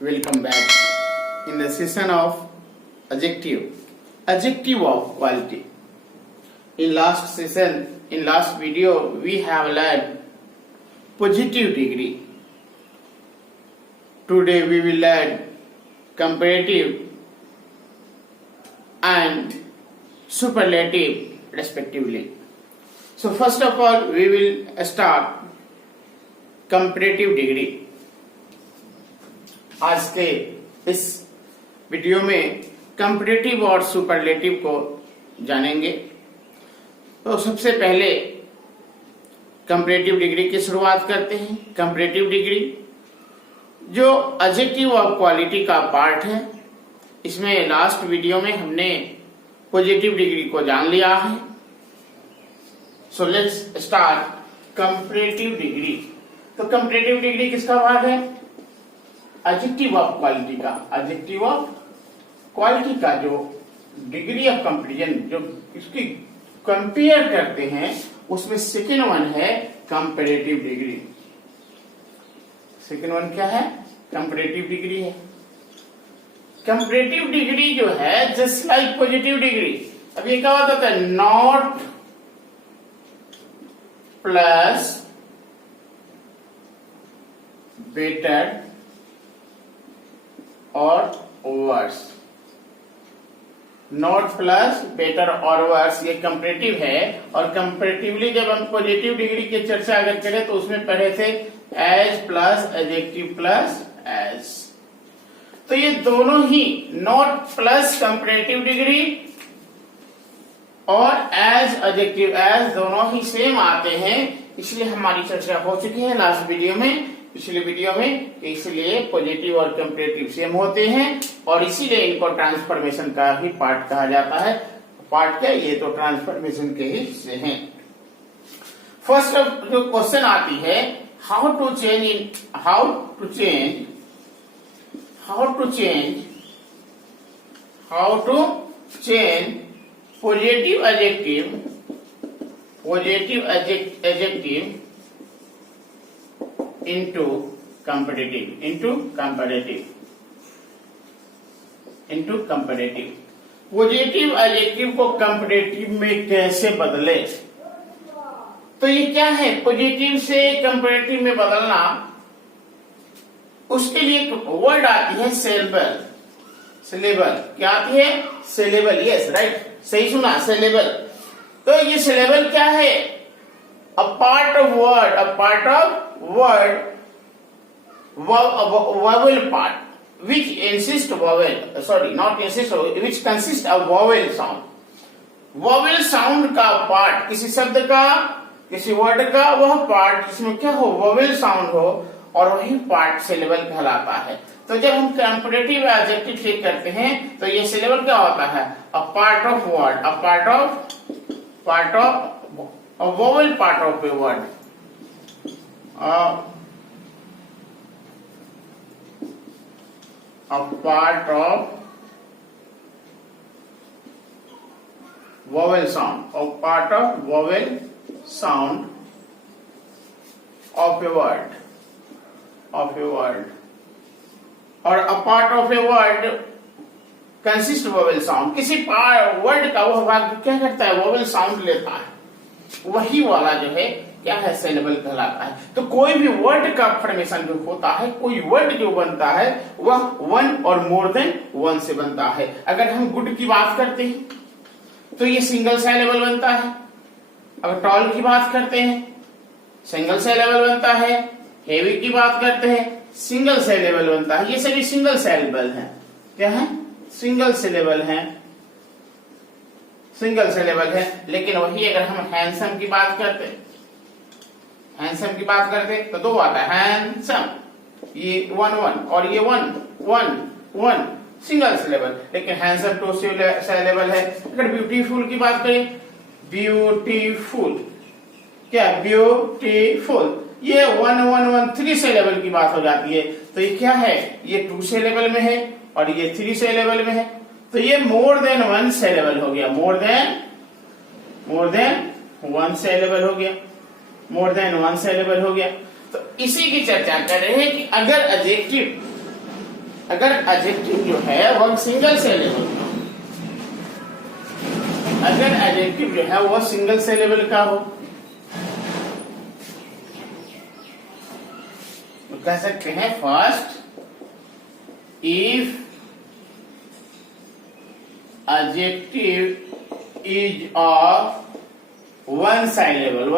Welcome back in the session of adjective of quality. In last session, in last video, we have learned positive degree. Today we will learn comparative and superlative respectively. So first of all, we will start comparative degree. आज के इस video में comparative और superlative को जानेंगे। तो सबसे पहले कंपैरेटिव डिग्री की शुरुआत करते हैं। कंपैरेटिव डिग्री जो एडजेक्टिव ऑफ क्वालिटी का पार्ट है, इसमें लास्ट वीडियो में हमने पॉजिटिव डिग्री को जान लिया है। So let's start comparative degree. तो कंपैरेटिव डिग्री किसका भाग है? एडजेक्टिव ऑफ क्वालिटी का। एडजेक्टिव ऑफ क्वालिटी का जो डिग्री ऑफ कंपैरिजन, जो इसकी कंपेयर करते हैं, उसमें सेकेंड वन है कंपैरेटिव डिग्री। सेकेंड वन क्या है? कंपैरेटिव डिग्री है। कंपैरेटिव डिग्री जो है जस्ट लाइक पॉजिटिव डिग्री। अब ये क्या होता है? नॉट प्लस बेटर और वर्स। नॉट प्लस बेटर और वर्स ये कंपैरेटिव है। और कंपैरेटिवली जब हम पॉजिटिव डिग्री की चर्चा अगर करें तो उसमें पढ़े थे as plus adjective plus as. तो ये दोनों ही नॉट प्लस कंपैरेटिव डिग्री और एज एडजेक्टिव एज दोनों ही सेम आते हैं। इसलिए हमारी चर्चा हो चुकी है लास्ट वीडियो में, पिछले वीडियो में। इसलिए पॉजिटिव और कंपैरेटिव सेम होते हैं और इसीलिए इनको ट्रांसफॉर्मेशन का ही पार्ट कहा जाता है। पार्ट क्या? ये तो ट्रांसफॉर्मेशन के ही हिस्से हैं। फर्स्ट जो क्वेश्चन आती है, how to change positive adjective into comparative। Positive adjective को कंपैरेटिव में कैसे बदले? तो ये क्या है? पॉजिटिव से कंपैरेटिव में बदलना, उसके लिए एक वर्ड आती है सेलेबल। क्या आती है? सेलेबल। यस, राइट, सही सुना, सेलेबल। तो ये सेलेबल क्या है? A part of word, vowel part, which consists of vowel sound। vowel sound का पार्ट, किसी शब्द का, किसी वर्ड का वह पार्ट जिसमें क्या हो? vowel sound हो, और वही पार्ट सिलेबल कहलाता है। तो जब हम कंपैरेटिव एडजेक्टिव चेक करते हैं तो ये सिलेबल क्या होता है? A part of word, a vowel part of a word, a part of vowel sound, of a word, और a part of a word consist vowel sound। किसी वर्ड का वह भाग क्या करता है? vowel sound लेता है। वही वाला जो है क्या है? सिलेबल कहलाता है। तो कोई भी वर्ड का फॉर्मेशन जो होता है, कोई वर्ड जो बनता है वह वन और मोर देन वन से बनता है। अगर हम गुड की बात करते हैं तो ये सिंगल सिलेबल बनता है। अगर टॉल की बात करते हैं सिंगल सिलेबल बनता है। हेवी की बात करते हैं सिंगल सिलेबल बनता है। ये सभी सिंगल सिलेबल हैं। क्या है? सिंगल सिलेबल है। लेकिन वही अगर हम हैंडसम की बात करते तो दो आता है हैंडसम, ये वन और ये वन सिंगल सिलेबल। लेकिन हैंडसम टू सिलेबल है। अगर ब्यूटीफुल की बात करें, ब्यूटीफुल, क्या? ब्यूटीफुल, ये वन थ्री सिलेबल की बात हो जाती है। तो ये क्या है? ये टू सिलेबल में है और ये थ्री सिलेबल में है। तो ये मोर देन वन सिलेबल हो गया। मोर देन वन सिलेबल हो गया। तो इसी की चर्चा कर रहे हैं कि अगर एडजेक्टिव अगर एडजेक्टिव जो है वह सिंगल सिलेबल का, अगर एडजेक्टिव जो है वह सिंगल सिलेबल का हो तो कह सकते हैं first if adjective is of one syllable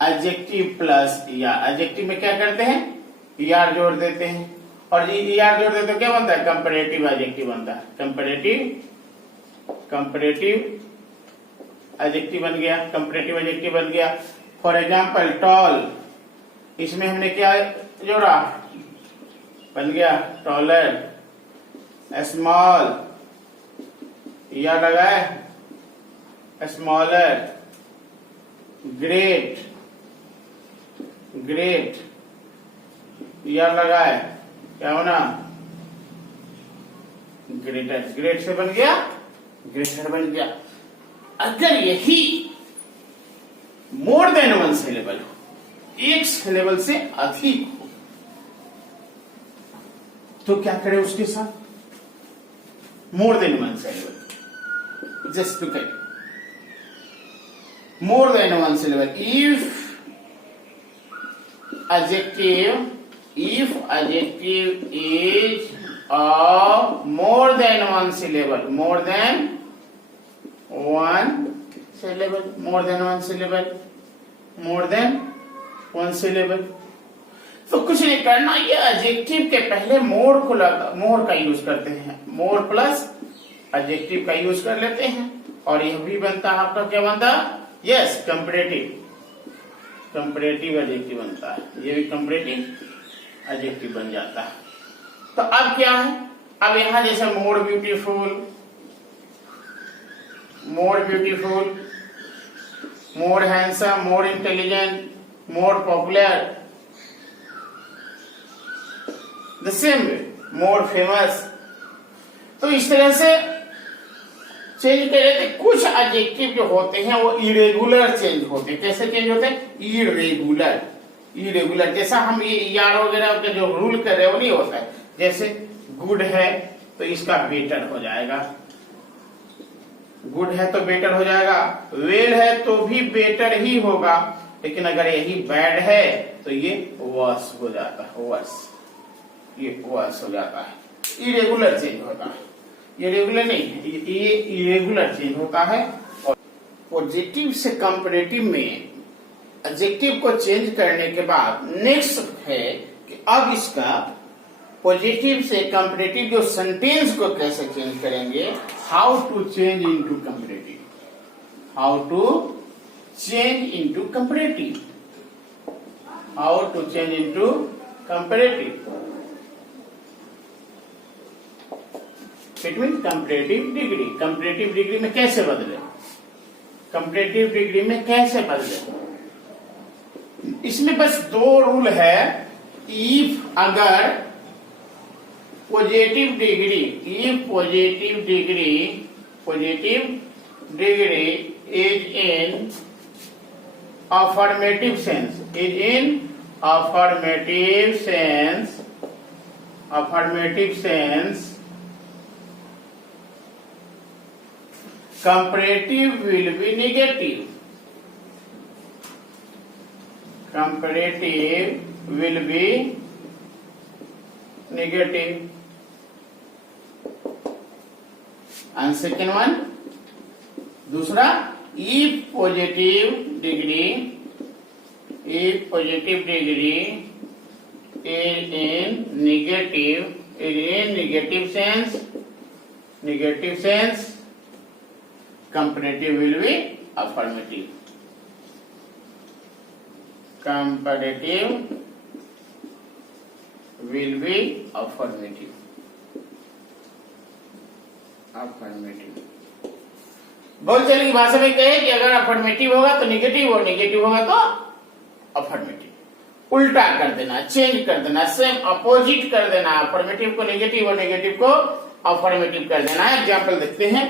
adjective plus या adjective में क्या करते हैं er जोड़ देते हैं और er जोड़ देते तो क्या बनता है कंपैरेटिव adjective बनता है कंपैरेटिव adjective बन गया कंपैरेटिव adjective बन गया। फॉर एग्जांपल टॉल, इसमें हमने क्या जोड़ा बन गया टॉलर। स्मॉल या लगाए स्मॉलर। ग्रेट या लगाए क्या होना ग्रेटर, ग्रेट से बन गया ग्रेटर बन गया। अगर यही मोर देन वन सिलेबल हो, एक सिलेबल से अधिक हो, तो क्या करें उसके साथ more than one syllable, just to करें more than one syllable. if adjective is of more than one syllable, more than one syllable, तो कुछ नहीं करना, ये एडजेक्टिव के पहले मोर का यूज करते हैं, मोर प्लस एडजेक्टिव का यूज कर लेते हैं और यह भी बनता है आपका क्या बनता है यस कंपैरेटिव एडजेक्टिव बनता है, ये भी कंपैरेटिव एडजेक्टिव बन जाता है। तो अब क्या है, अब यहां जैसे more beautiful, more handsome, more intelligent, more popular, the same way more famous. तो इस तरह से चेंज कर लेते। कुछ एडजेक्टिव जो होते हैं वो इरेगुलर चेंज होते हैं। कैसे चेंज होते हैं इरेगुलर, जैसा हम ये यार वगैरह का जो रूल कर रहे हैं वो नहीं होता है। जैसे गुड है तो इसका बेटर हो जाएगा, गुड है तो बेटर हो जाएगा, वेल है तो भी बेटर ही होगा, लेकिन अगर यही बैड है तो ये वर्स हो जाता है, ये वर्स हो जाता है। इरेगुलर चेंज होता है, ये रेगुलर नहीं है, ये इरेगुलर चेंज होता है। और पॉजिटिव से कंपैरेटिव में एडजेक्टिव को चेंज करने के बाद नेक्स्ट है कि अब इसका पॉजिटिव से कंपैरेटिव जो सेंटेंस को कैसे चेंज करेंगे, how to change into comparative, it mean comparative degree में कैसे बदले, इसमें बस दो रूल है। इफ अगर positive degree is in affirmative sense, comparative will be negative, and second one दूसरा, if positive degree is in negative sense, comparative will be affirmative, बोल चले की भाषा में कहे कि अगर अफर्मेटिव होगा तो निगेटिव और निगेटिव होगा तो अफर्मेटिव। उल्टा कर देना, चेंज कर देना, सेम अपोजिट कर देना, अफर्मेटिव को निगेटिव और निगेटिव को अफर्मेटिव कर देना। एग्जाम्पल देखते हैं।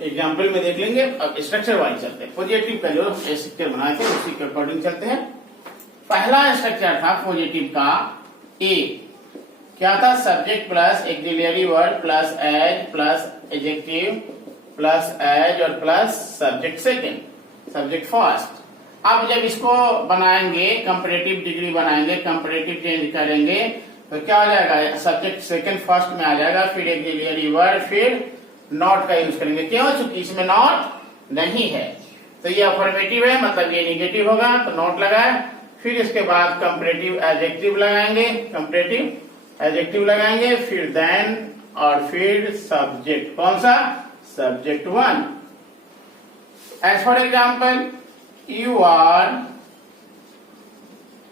एग्जाम्पल में देख लेंगे। अब स्ट्रक्चर वाइज चलते हैं। पॉजिटिव का जो स्ट्रक्चर बनाए थे उसी के अकॉर्डिंग चलते हैं। पहला स्ट्रक्चर था पॉजिटिव का ए, क्या था? Subject plus auxiliary word plus as plus adjective plus as और plus subject second, subject first. अब जब इसको बनाएंगे, कंपैरेटिव डिग्री बनाएंगे, कंपैरेटिव चेंज करेंगे तो क्या हो जाएगा? सब्जेक्ट सेकंड फर्स्ट में आ जाएगा, फिर एक्सिलरी वर्ड, फिर नॉट का यूज करेंगे। क्यों? चूंकि इसमें नॉट नहीं है तो ये अफर्मेटिव है, मतलब ये निगेटिव होगा तो नॉट लगाए। फिर इसके बाद कंपैरेटिव एडजेक्टिव लगाएंगे, कंपैरेटिव एडजेक्टिव लगाएंगे, फिर देन और फिर सब्जेक्ट। कौन सा? Subject one. As for example, you are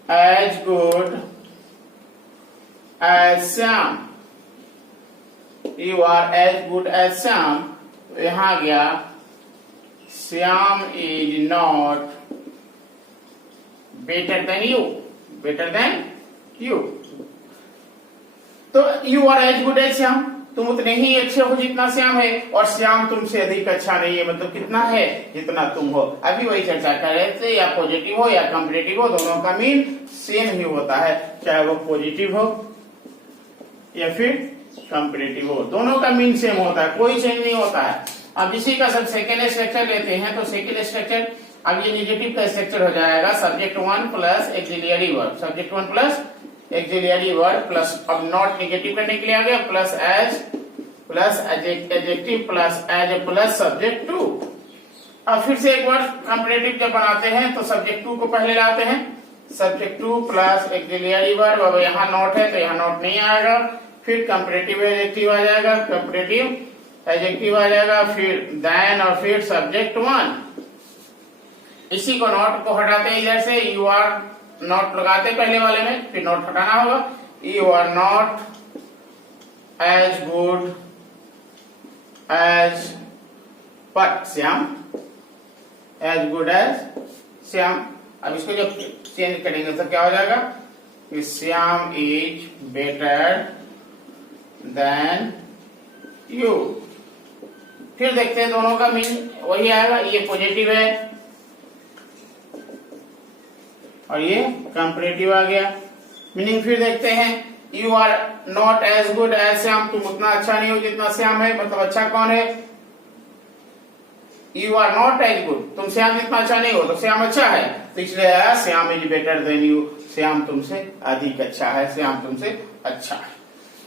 as good as Shyam, you are as good as Shyam. यहां गया Shyam is not better than you, better than you. तो you are as good as Shyam, तुम उतने ही अच्छे हो जितना श्याम है, और श्याम तुमसे अधिक अच्छा नहीं है, मतलब कितना है? जितना तुम हो। अभी वही चर्चा कर रहे थे, या पॉजिटिव हो या कंपैरेटिव हो, दोनों का मीन सेम ही होता है, चाहे वो पॉजिटिव हो या फिर कंपैरेटिव हो, दोनों का मीन सेम होता है, कोई चेंज नहीं होता है। अब इसी का सब सेकेंड स्ट्रक्चर लेते हैं तो सेकेंड स्ट्रक्चर, अब ये निगेटिव का स्ट्रक्चर हो जाएगा subject one plus auxiliary verb, subject one plus auxiliary verb plus, अब नॉट निगेटिव करने के लिए आ गया, plus as plus adjective plus as plus subject two. अब फिर से एक बार कंपैरेटिव जब बनाते हैं तो सब्जेक्ट टू को पहले लाते हैं, subject two plus auxiliary verb. अब यहाँ नॉट है तो यहाँ नॉट नहीं आएगा, फिर कंपैरेटिव एडजेक्टिव आ जाएगा, कंपैरेटिव एडजेक्टिव आ जाएगा, फिर देन और फिर सब्जेक्ट वन। इसी को नॉट को हटाते हैं इधर से, यू आर नॉट लगाते पहले वाले में, फिर नॉट हटाना होगा, you are not as good as but Shyam, as good as Shyam. अब इसको जब चेंज करेंगे तो क्या हो जाएगा? Shyam is better than you. फिर देखते हैं दोनों का मीन वही आएगा, ये पॉजिटिव है और ये कंपैरेटिव आ गया। मीनिंग फिर देखते हैं, you are not as good as Shyam, तुम उतना अच्छा नहीं हो जितना श्याम है, मतलब अच्छा कौन है? You are not as good, तुम श्याम जितना अच्छा नहीं हो तो श्याम अच्छा है, तो इसलिए Shyam is better than you, Shyam तुमसे अधिक अच्छा है, श्याम तुमसे अच्छा है।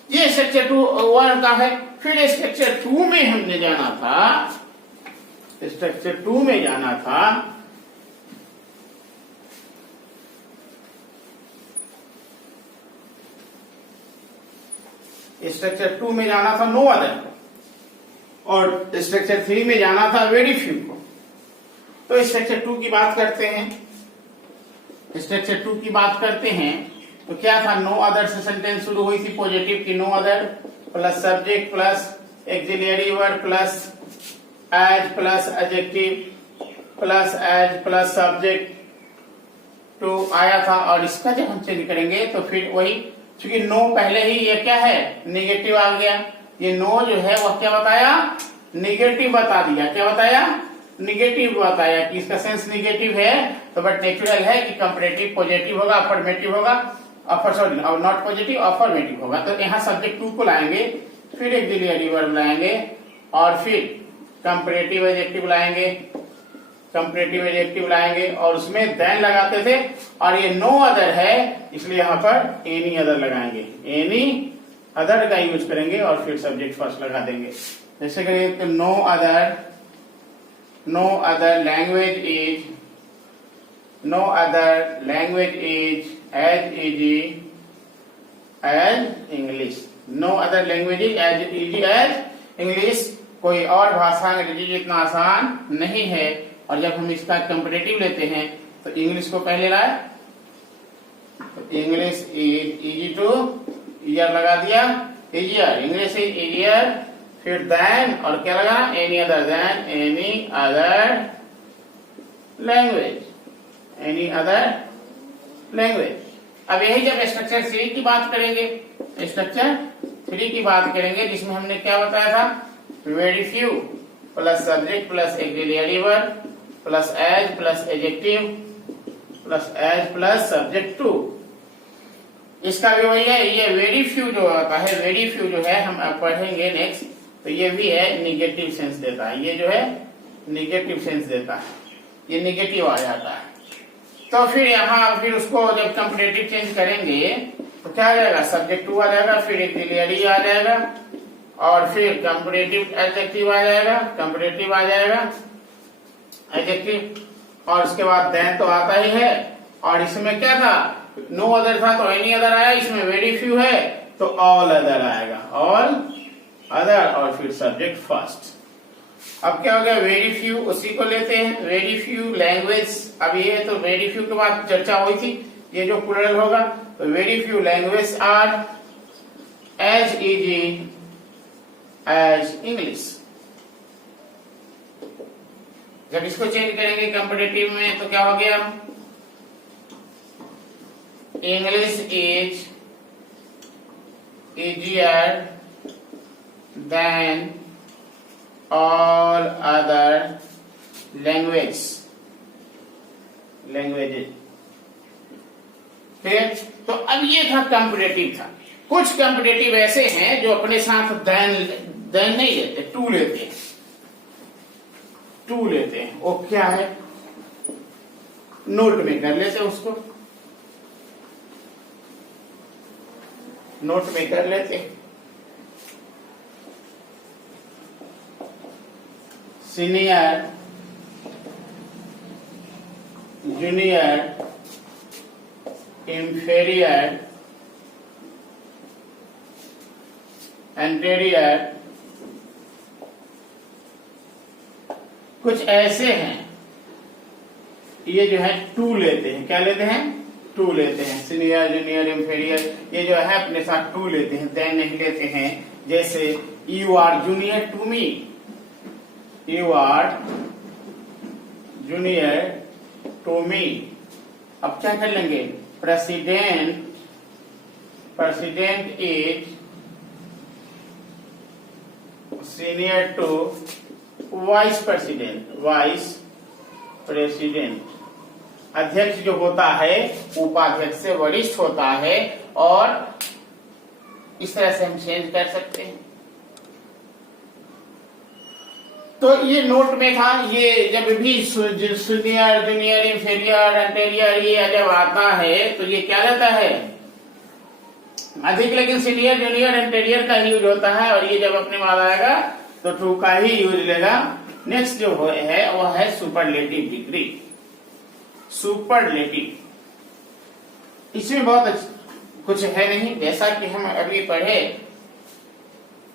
ये स्ट्रक्चर टू वन का है। फिर स्ट्रक्चर टू में हमने जाना था, स्ट्रक्चर टू में जाना था, स्ट्रक्चर टू में जाना था नो अदर, और स्ट्रक्चर थ्री में जाना था वेरी फ्यू को। तो स्ट्रक्चर टू की बात करते हैं, स्ट्रक्चर टू की बात करते हैं तो क्या था? नो अदर से सेंटेंस शुरू हुई थी पॉजिटिव की, no other plus subject plus auxiliary word plus as plus adjective plus as plus subject two आया था। और इसका जब हम चेंज करेंगे तो फिर वही, क्योंकि नो पहले ही ये क्या है? निगेटिव आ गया। ये नो जो है वह क्या बताया? निगेटिव बता दिया। क्या बताया? निगेटिव बताया कि इसका सेंस निगेटिव है, तो बट नेचुरल है कि कंपैरेटिव पॉजिटिव होगा, अफर्मेटिव होगा, और नॉट पॉजिटिव अफर्मेटिव होगा। तो यहाँ सब्जेक्ट टू को लाएंगे, फिर एक्सिलरी वर्ब लाएंगे और फिर कंपैरेटिव एडजेक्टिव लाएंगे, कंपैरेटिव एडजेक्टिव लाएंगे और उसमें देन लगाते थे। और ये नो अदर है इसलिए यहाँ पर एनी अदर लगाएंगे, एनी अदर का यूज करेंगे और फिर सब्जेक्ट फर्स्ट लगा देंगे। जैसे करेंगे तो no other language is, no other language is as easy as English, no other language is as easy as English. कोई और भाषा अंग्रेजी जितना आसान नहीं है। और जब हम इसका कंपैरेटिव लेते हैं तो इंग्लिश को पहले लाए, तो English is easy two year लगा दिया, इजियर, इंग्लिश इज इजियर, फिर देन और क्या लगा? Any other than any other language, any other language. अब यही जब स्ट्रक्चर थ्री की बात करेंगे, स्ट्रक्चर थ्री की बात करेंगे जिसमें हमने क्या बताया था? Very few, plus subject plus auxiliary verb plus as plus adjective plus as plus subject two. इसका भी वही है, ये वेरी फ्यू जो आता है, वेरी फ्यू जो है हम अब पढ़ेंगे नेक्स्ट, तो ये भी है निगेटिव सेंस देता है, ये जो है निगेटिव सेंस देता है, ये निगेटिव आ जाता है। तो फिर यहाँ फिर उसको जब कंपैरेटिव चेंज करेंगे तो क्या आ जाएगा, सब्जेक्ट टू आ जाएगा, फिर एक्सिलरी आ जाएगा और फिर कंपैरेटिव एडजेक्टिव आ जाएगा, कंपैरेटिव आ जाएगा एडजेक्टिव, और उसके बाद देन तो आता ही है। और इसमें क्या था, नो अदर था तो एनी अदर आया, इसमें वेरी फ्यू है तो ऑल अदर आएगा, ऑल अदर, और फिर सब्जेक्ट फर्स्ट। अब क्या हो गया, वेरी फ्यू, उसी को लेते हैं, वेरी फ्यू लैंग्वेज। अब ये तो वेरी फ्यू के बाद चर्चा हुई थी, ये जो प्लूरल होगा, तो very few language are as easy as English. जब इसको चेंज करेंगे कंपैरेटिव में तो क्या हो गया, English is easier than all other languages। फिर तो अब ये था कंपैरेटिव था। कुछ कंपैरेटिव ऐसे हैं जो अपने साथ देन नहीं लेते, टू लेते हैं, टू लेते हैं। वो क्या है, नोट में कर लेते हैं, उसको नोट में कर लेते हैं। सीनियर, जूनियर, इंफीरियर, एंटीरियर, कुछ ऐसे हैं ये जो है टू लेते हैं। क्या लेते हैं, टू लेते हैं। सीनियर, जूनियर, इंफीरियर, ये जो है अपने साथ टू लेते हैं, देन नहीं लेते हैं। जैसे you are junior to me, you are junior to me. अब क्या कर लेंगे, president, president is senior to vice president, vice president. अध्यक्ष जो होता है उपाध्यक्ष से वरिष्ठ होता है, और इस तरह से हम चेंज कर सकते हैं। तो ये नोट में था, ये जब भी सीनियर, जूनियर, इंफीरियर, एंटीरियर ये जब आता है तो ये क्या रहता है, अधिक, लेकिन सीनियर, जूनियर, एंटीरियर का यूज होता है, और ये जब अपने बाद आएगा तो टू का ही यूज लेगा। नेक्स्ट जो है वो है सुपरलेटिव डिग्री, सुपरलेटिव। इसमें बहुत कुछ है नहीं, जैसा कि हम अभी पढ़े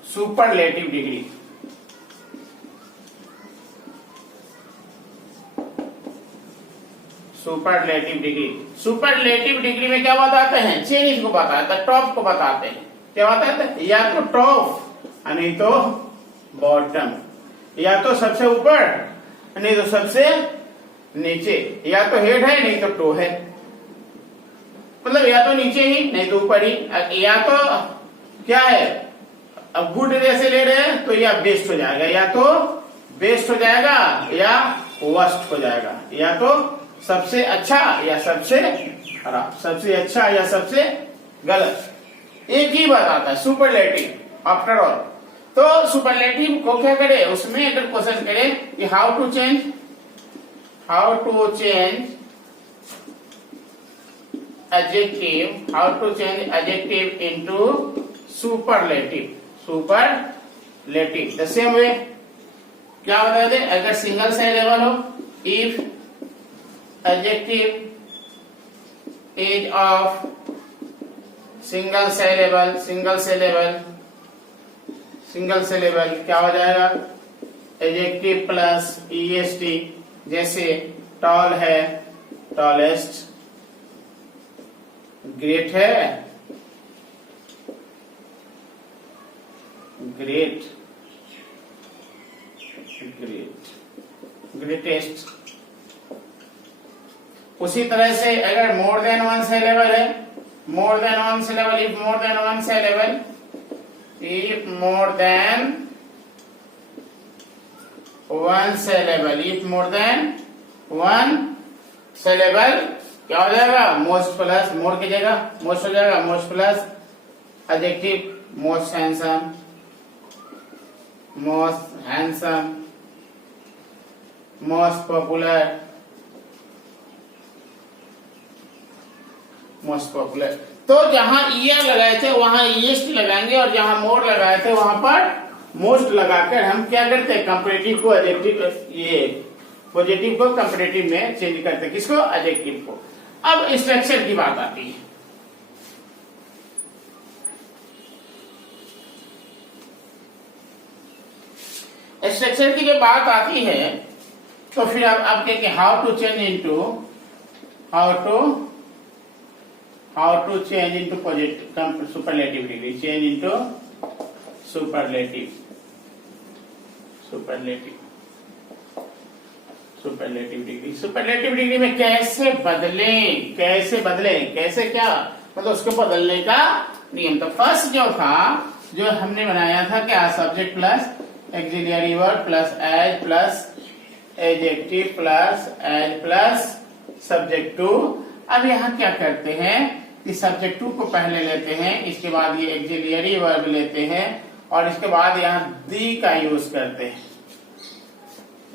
superlative degree. Superlative degree, superlative degree में क्या बताते हैं, चेंज को बताते हैं, टॉप को बताते हैं। क्या बताते हैं, या तो टॉप नहीं तो बॉटम, या तो सबसे ऊपर नहीं तो सबसे नीचे, या तो हेड है नहीं तो टो है, मतलब या तो नीचे ही नहीं तो ऊपर ही। या तो क्या है, अब गुड जैसे ले रहे हैं तो या बेस्ट हो जाएगा, या तो बेस्ट हो जाएगा या वर्स्ट हो जाएगा, या तो सबसे अच्छा या सबसे खराब, सबसे अच्छा या सबसे गलत, एक ही बात आता है सुपरलेटिव आफ्टर ऑल। तो सुपरलेटिव को क्या करे, उसमें अगर क्वेश्चन करे कि how to change adjective into superlative, the same way क्या बता दे, अगर सिंगल सिलेबल हो, if adjective is of single syllable क्या हो जाएगा, एडजेक्टिव प्लस est। जैसे टॉल है, टॉलेस्ट, ग्रेट है, ग्रेटेस्ट। उसी तरह से अगर मोर देन वन सिलेबल है, more than one syllable, if more than one syllable, if more than one syllable, if more than one syllable क्या हो जाएगा, मोस्ट प्लस, मोर की जगह मोस्ट हो जाएगा, most plus adjective, most handsome, most handsome, most popular, most popular. तो जहां year लगाए थे वहां ईएसटी लगाएंगे और जहां मोर लगाए थे वहां पर मोस्ट लगाकर हम क्या करते हैं, कंपैरेटिव को एडजेक्टिव, ये पॉजिटिव को कंपैरेटिव में चेंज करते हैं, किसको, एडजेक्टिव को। अब स्ट्रक्चर की बात आती है। स्ट्रक्चर की जब बात आती है तो फिर आप कहेंगे how to change into, how to change into positive superlative degree, change into superlative degree. Superlative degree में कैसे बदलें, कैसे क्या, मतलब उसको बदलने का नियम। तो फर्स्ट जो था, जो हमने बनाया था क्या, subject plus auxiliary verb plus as plus adjective plus as plus subject two. अब यहाँ क्या करते हैं कि सब्जेक्ट टू को पहले लेते हैं, इसके बाद ये एक्सिलियरी वर्ब लेते हैं और इसके बाद यहाँ दी का यूज करते हैं,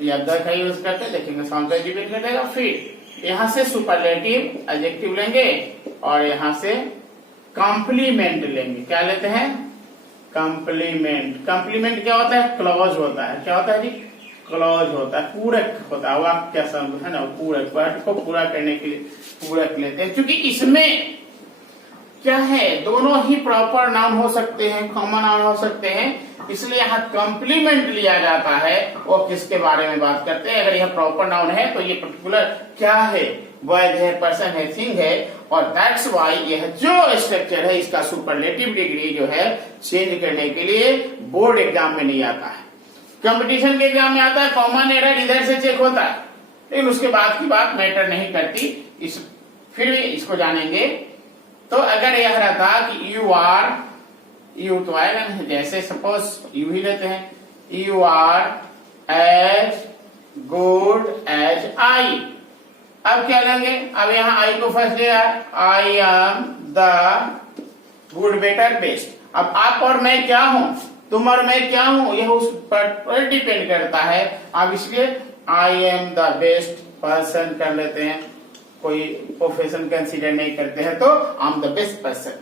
या द का यूज करते हैं, देखेंगे साउंड का रिपीट कर देगा। फिर यहाँ से सुपरलेटिव एडजेक्टिव लेंगे और यहाँ से कॉम्प्लीमेंट लेंगे। क्या लेते हैं, कॉम्प्लीमेंट। कॉम्प्लीमेंट क्या होता है, क्लॉज होता है। क्या होता है जी, क्लॉज होता है, पूरक होता है। वाक्य क्या शब्द है ना, पूरक, वर्ड को पूरा करने के लिए पूरक लेते हैं। क्योंकि इसमें क्या है, दोनों ही प्रॉपर नाउन हो सकते हैं, कॉमन नाउन हो सकते हैं, इसलिए यहाँ कॉम्प्लीमेंट लिया जाता है। वो किसके बारे में बात करते हैं, अगर यह प्रॉपर नाउन है तो ये पर्टिकुलर क्या है, वर्ड है, पर्सन है, थिंग है। और दैट्स वाई यह जो स्ट्रक्चर है इसका सुपरलेटिव डिग्री जो है चेंज करने के लिए बोर्ड एग्जाम में नहीं आता है, कंपटीशन के एग्जाम में आता है। कॉमन एरर इधर से चेक होता है, लेकिन उसके बाद की बात मैटर नहीं करती। फिर भी इसको जानेंगे। तो अगर यह रहता कि यू आर, यू तो आएगा नहीं, जैसे सपोज यू ही लेते हैं, you are as good as I. अब क्या लेंगे, अब यहाँ आई को फर्स्ट लिया, I am the good better best. अब आप और मैं क्या हूं, तुम और मैं क्या हूं, यह उस पर डिपेंड करता है। अब इसलिए आई एम द बेस्ट पर्सन कर लेते हैं, कोई प्रोफेशन कंसीडर नहीं करते हैं तो आई एम द बेस्ट पर्सन।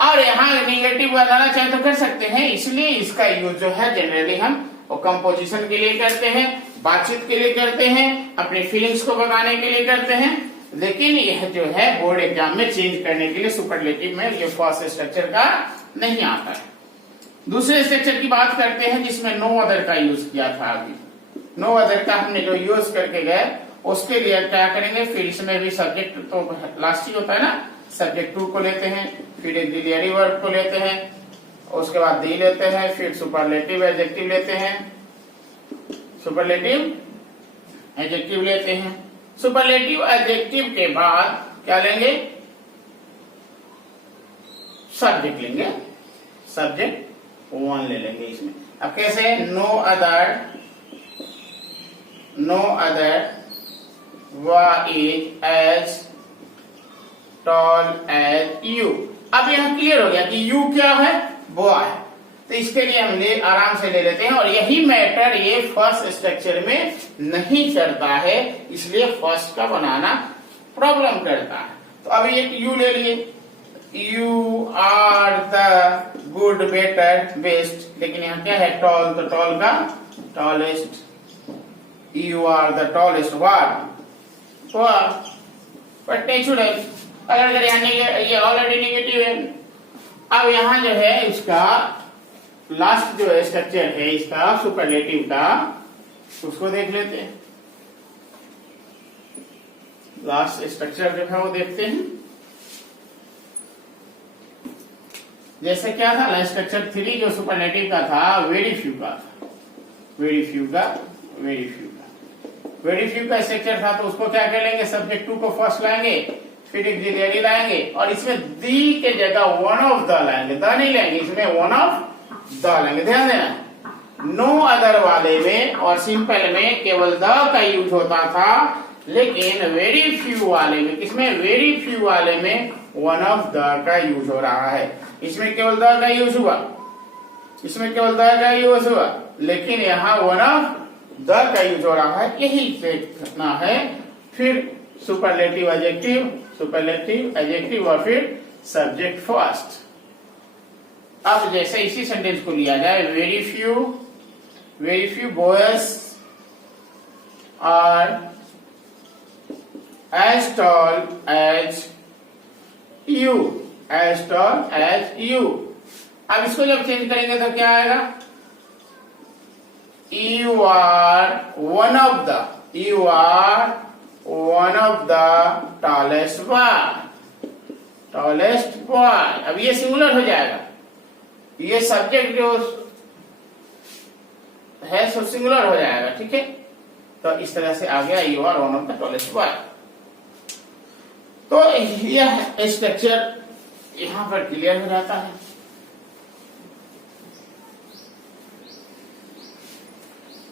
और यहाँ निगेटिव बताना चाहे तो कर सकते हैं, इसलिए इसका यूज जो है जनरली हम कंपोजिशन के लिए करते हैं, बातचीत के लिए करते हैं, अपनी फीलिंग्स को बताने के लिए करते हैं। लेकिन यह जो है बोर्ड एग्जाम में चेंज करने के लिए सुपरलेटिव में ये फर्स्ट स्ट्रक्चर का नहीं आता है। दूसरे स्ट्रक्चर की बात करते हैं जिसमें नो अदर का यूज किया था। अभी नो अदर का हमने जो यूज करके गए उसके लिए क्या करेंगे, फिर इसमें भी सब्जेक्ट तो लास्ट ही होता है ना, सब्जेक्ट टू को लेते हैं, फिर एक्सिलियरी वर्ब को लेते हैं, उसके बाद दी लेते हैं, फिर सुपरलेटिव एडजेक्टिव लेते हैं, सुपरलेटिव एडजेक्टिव लेते हैं। सुपरलेटिव एडजेक्टिव के बाद क्या लेंगे, सब्जेक्ट लेंगे, सब्जेक्ट वन ले लेंगे इसमें। अब कैसे, no other is as tall as you. अब यहां क्लियर हो गया कि यू क्या है, बॉय। तो इसके लिए हम आराम से ले लेते हैं और यही मैटर ये फर्स्ट स्ट्रक्चर में नहीं करता है, इसलिए फर्स्ट का बनाना प्रॉब्लम करता है। तो अभी एक यू ले लिए, you are the good better best, लेकिन यहाँ क्या है, टॉल, तो टॉल का tallest, you are the tallest what, but natural. अगर यहाँ ये ऑलरेडी नेगेटिव है। अब यहाँ जो है इसका लास्ट जो स्ट्रक्चर है इसका सुपरलेटिव का, उसको देख लेते हैं। लास्ट स्ट्रक्चर जो है वो देखते हैं। जैसे क्या था, लास्ट स्ट्रक्चर 3 जो सुपरलेटिव का था, वेरी फ्यू का था, वेरी फ्यू का स्ट्रक्चर था। तो उसको क्या कर लेंगे, सब्जेक्ट टू को फर्स्ट लाएंगे, फिर एक्सिलियरी लाएंगे और इसमें दी के जगह वन ऑफ द लाएंगे, द नहीं लेंगे, इसमें वन ऑफ द लेंगे। ध्यान देना, नो अदर वाले में और सिंपल में केवल द का यूज होता था, लेकिन वेरी फ्यू वाले में, किसमें, वेरी फ्यू वाले में वन ऑफ द का यूज हो रहा है। इसमें केवल द का यूज हुआ, इसमें केवल द का यूज हुआ, लेकिन यहाँ वन ऑफ द का यूज हो रहा है, यही देखना है। फिर सुपरलेटिव एडजेक्टिव, सुपरलेटिव एडजेक्टिव और फिर सब्जेक्ट फर्स्ट। अब जैसे इसी सेंटेंस को लिया जाए, very few boys are as tall as you, as tall as you. अब इसको जब चेंज करेंगे तो क्या आएगा, you are one of the, you are one of the tallest boy, tallest boy. अब ये सिंगुलर हो जाएगा, ये सब्जेक्ट जो है सो सिंगुलर हो जाएगा, ठीक है। तो इस तरह से आ गया you are one of the tallest boy. तो यह स्ट्रक्चर यहां पर क्लियर हो जाता है।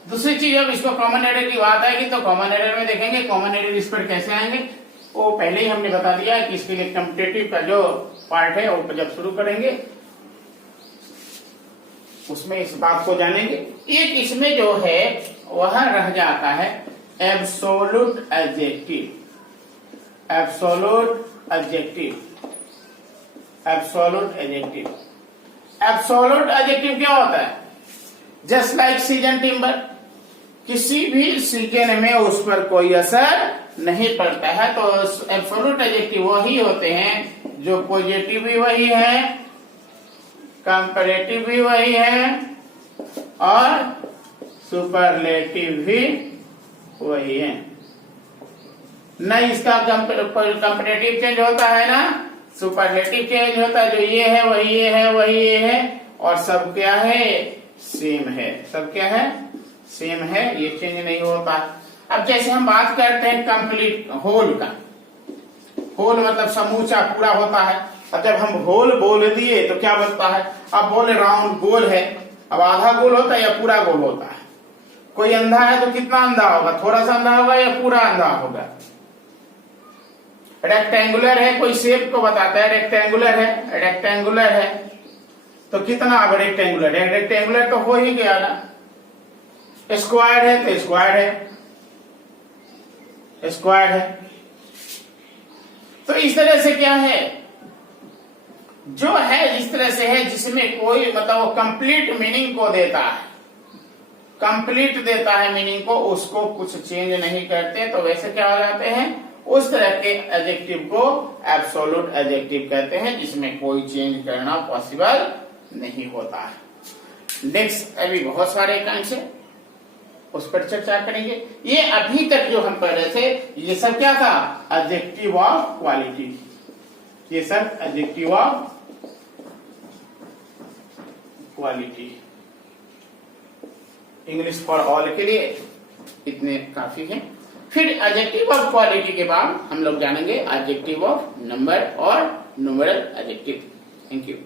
दूसरी चीज, अब इसको कॉमन एरर की बात आएगी तो कॉमन एरर में देखेंगे कॉमन एरर इस पर कैसे आएंगे। वो पहले ही हमने बता दिया कि इसके लिए कम्पिटेटिव का जो पार्ट है वो जब शुरू करेंगे उसमें इस बात को जानेंगे। एक इसमें जो है वह रह जाता है absolute adjective, absolute adjective, absolute adjective. Absolute adjective क्या होता है, जस्ट लाइक सीजन टिम्बर, किसी भी सीजन में उस पर कोई असर नहीं पड़ता है। तो एब्सोल्यूट एडजेक्टिव वही होते हैं जो पॉजिटिव भी वही है, कंपैरेटिव भी वही है और सुपरलेटिव भी वही है। न इसका कंपैरेटिव चेंज होता है ना सुपरलेटिव चेंज होता है। जो ये है वही ये है, वही ये है, और सब क्या है, सेम है। सब क्या है, सेम है, ये चेंज नहीं होता। अब जैसे हम बात करते हैं कंप्लीट होल का, होल मतलब समूचा पूरा होता है। अब जब हम होल बोल दिए तो क्या बनता है, अब बोले राउंड गोल है, अब आधा गोल होता है या पूरा गोल होता है। कोई अंधा है तो कितना अंधा होगा, थोड़ा सा अंधा होगा या पूरा अंधा होगा। रेक्टेंगुलर है, कोई शेप को बताता है, रेक्टेंगुलर है, रेक्टेंगुलर है तो कितना, अब रेक्टेंगुलर है, रेक्टेंगुलर तो हो ही गया ना। स्क्वायर है तो स्क्वायर है, स्क्वायर है। तो इस तरह से क्या है, जो है इस तरह से है जिसमें कोई मतलब वो कंप्लीट मीनिंग को देता है, कंप्लीट देता है मीनिंग को, उसको कुछ चेंज नहीं करते, तो वैसे क्या हो जाते हैं, उस तरह के एडजेक्टिव को एब्सोल्यूट एडजेक्टिव कहते हैं जिसमें कोई चेंज करना पॉसिबल नहीं होता है। नेक्स्ट अभी बहुत सारे कांच है, उस पर चर्चा करेंगे। ये अभी तक जो हम पढ़ रहे थे ये सब क्या था, एडजेक्टिव ऑफ क्वालिटी, ये सब adjective of quality. English for all के लिए इतने काफी है। फिर एडजेक्टिव ऑफ क्वालिटी के बाद हम लोग जानेंगे एडजेक्टिव ऑफ नंबर और न्यूमेरल एडजेक्टिव। Thank you.